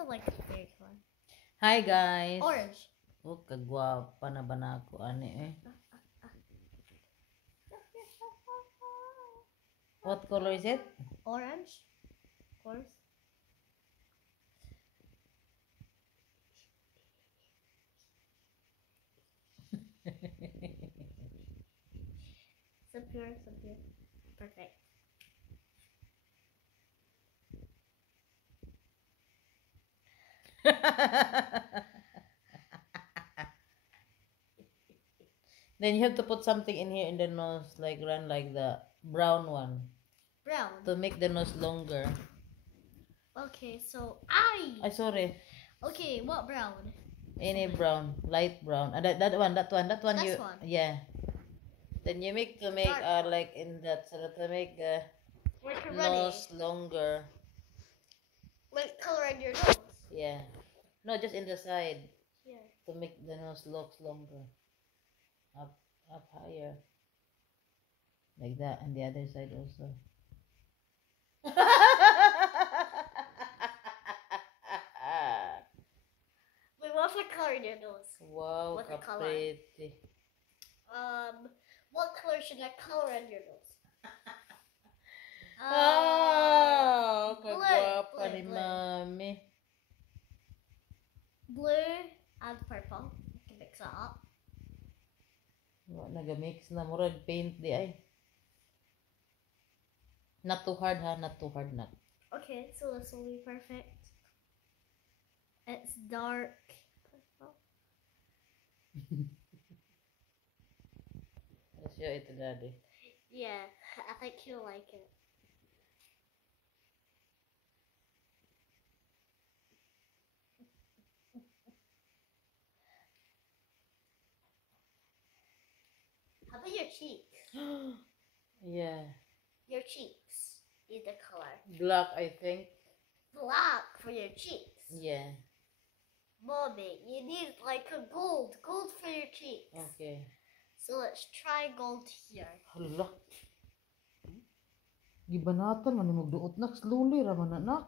still like the third one. Hi guys. Orange. Oh, kagwapa na ba na ako ani eh. What color is it? Orange. Of course. Secure. Perfect. Then you have to put something in here in the nose, like run like the brown one. Brown. To make the nose longer. Okay, so Ay, sorry. Okay, what brown? Any brown, light brown. That one. This you. one. Yeah. Then you make like in that so that to make the nose longer. Like color in your nose. Yeah. No, just in the side. Here. To make the nose looks longer. Up higher. Like that, and the other side also. Wait, what's the color in your nose? Wow, What's the color? pretty. What color should I color in your nose? Oh, blue, kagwapa blue, ni blue. Mami. Blue and purple. You can mix that up. Nagamix na murag paint di ay. Not too hard ha, not too hard not. Okay, so this will be perfect. It's dark purple. I'll show it to Daddy. Yeah, I think he'll like it. How about your cheeks? Yeah. Your cheeks need the color. Black, I think. Black for your cheeks. Yeah. Mommy, you need like a gold for your cheeks. Okay. So let's try gold here. Hala. Gibanatan man mo duot nak slowly ra man nak.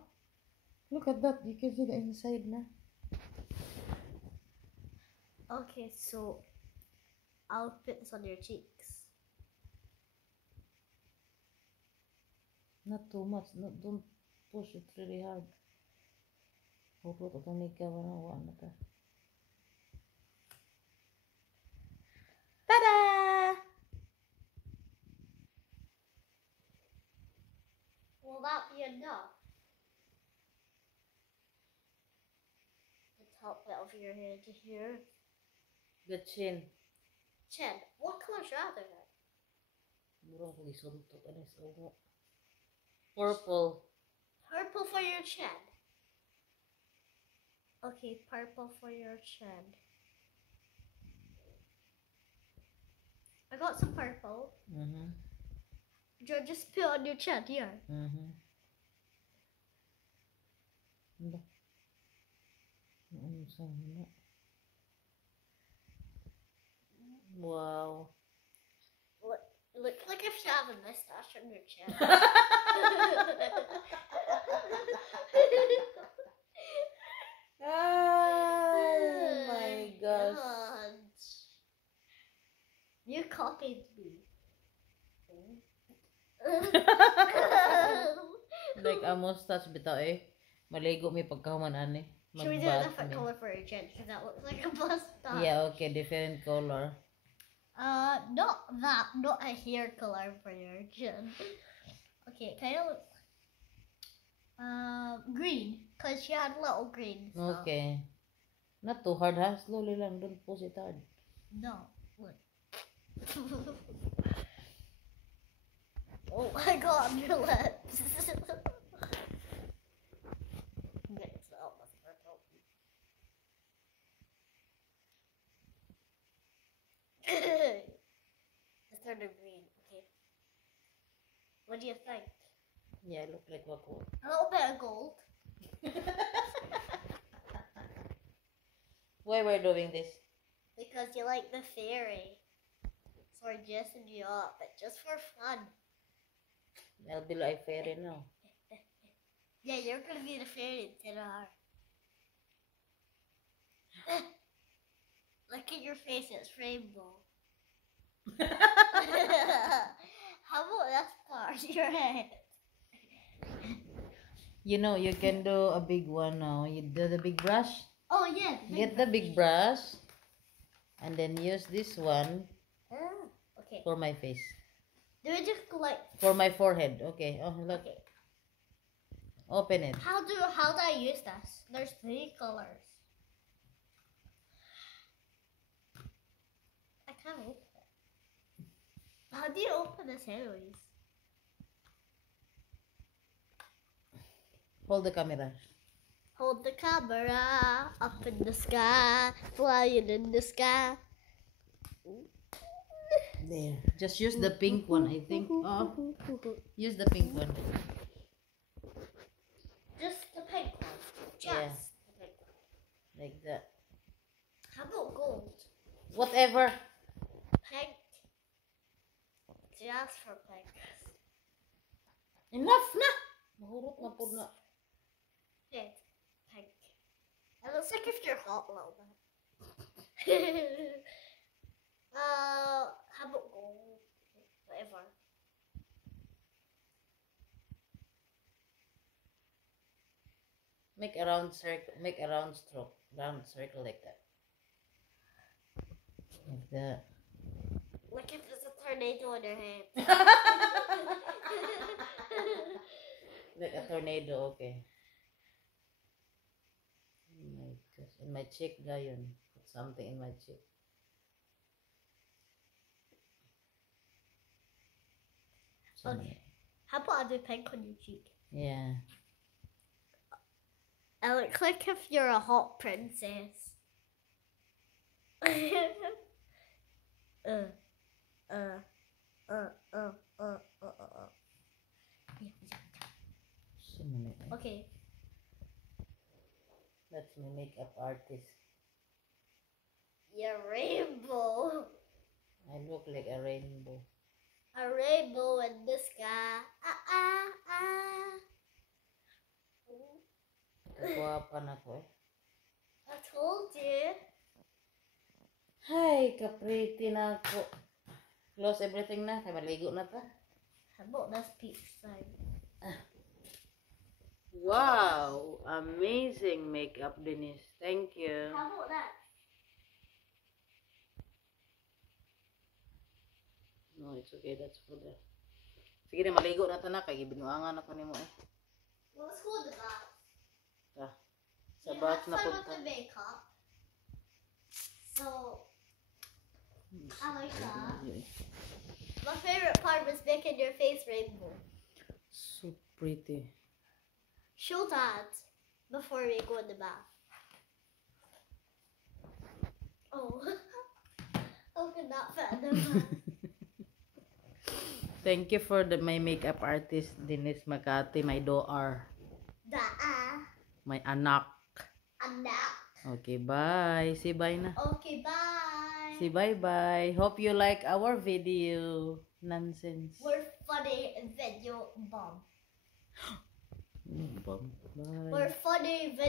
Look at that, you can see the inside na. Okay, so I'll put this on your cheeks. Not too much, don't push it really hard. Hukot ito ni ka wala na ta. Tada! Will that be enough? The top bit of your head to here. The chin. Chin. What color should I have there? Murang ko gisuntok ani sa ulo. Purple. Purple for your chin. Okay, purple for your chin. I got some purple. Just put it on your chin here. Wow. Look like if you have a mustache on your chin. Oh my gosh. You copied me. Like a mustache bitaw eh. Maligo mi pagkahuman ani. Should we do a different color for your chin? Because that looks like a mustache. Yeah, okay, different color. Not a hair color for your chin. Okay, it kind of looks green, because she had little green stuff. Okay. Not too hard ha, slowly lang, don't push it hard. No, look. Oh my god, your lips. Mix it up with purple. It's turned to green, okay. What do you think? Yeah, look like wako. A little bit of gold. Why we're doing this? Because you like the fairy. So we're dressing you up, but just for fun. I'll be like fairy now. Yeah, you're gonna be the fairy instead of her. Look at your face, it's rainbow. How about that part of your head? You know, you can do a big one now. You do the big brush. Oh, yeah. Get the big brush. And then use this one Okay. for my face. Do it just like... For my forehead. Okay. Oh, look. Okay. Open it. How do I use this? There's 3 colors. I can't open it. How do you open this anyways? Hold the camera. Hold the camera up in the sky, flying in the sky. There. Just use the pink one, I think. Oh, use the pink one. Just the pink one. Just Yeah. the pink one. Like that. How about gold? Whatever. Pink. Just for pink. Enough na. Mahurot na po na. Pink. Pink. It looks like if you're hot a little bit. How about gold? Whatever. Make a round circle. Make a round stroke. Round circle like that. Like that. Like if there's a tornado in your hand. Like a tornado, okay. Oh my gosh. In my cheek, gayon. Put something in my cheek. Okay. How about I do pink on your cheek? Yeah. And it looks like if you're a hot princess. Okay. That's my makeup artist. Your rainbow. I look like a rainbow. A rainbow in the sky. Ah, ah, ah. Kaguwapan ako eh. I told you. Hi, kapriti na ako. Close everything na. Kaya maligo na ta. How about this peach thing? Wow! Amazing makeup, Denise. Thank you. How about that? No, it's okay. That's for the... Sige na, maligo na ta na. Kaya binuangan ako ni mo eh. Well, let's go to the bath. Ta. Sa Yeah, bath na that's punta. with the makeup. So, I like that. My favorite part was making your face rainbow. So pretty. Show that before we go in the bath. Oh, look at that fit in the bath. Thank you for my makeup artist, Denise Makati, my door. My anak. Anak. Okay, bye. Say bye na. Okay, bye. Say bye-bye. Hope you like our video. Nonsense. We're funny video bomb. Bye. We're funny video.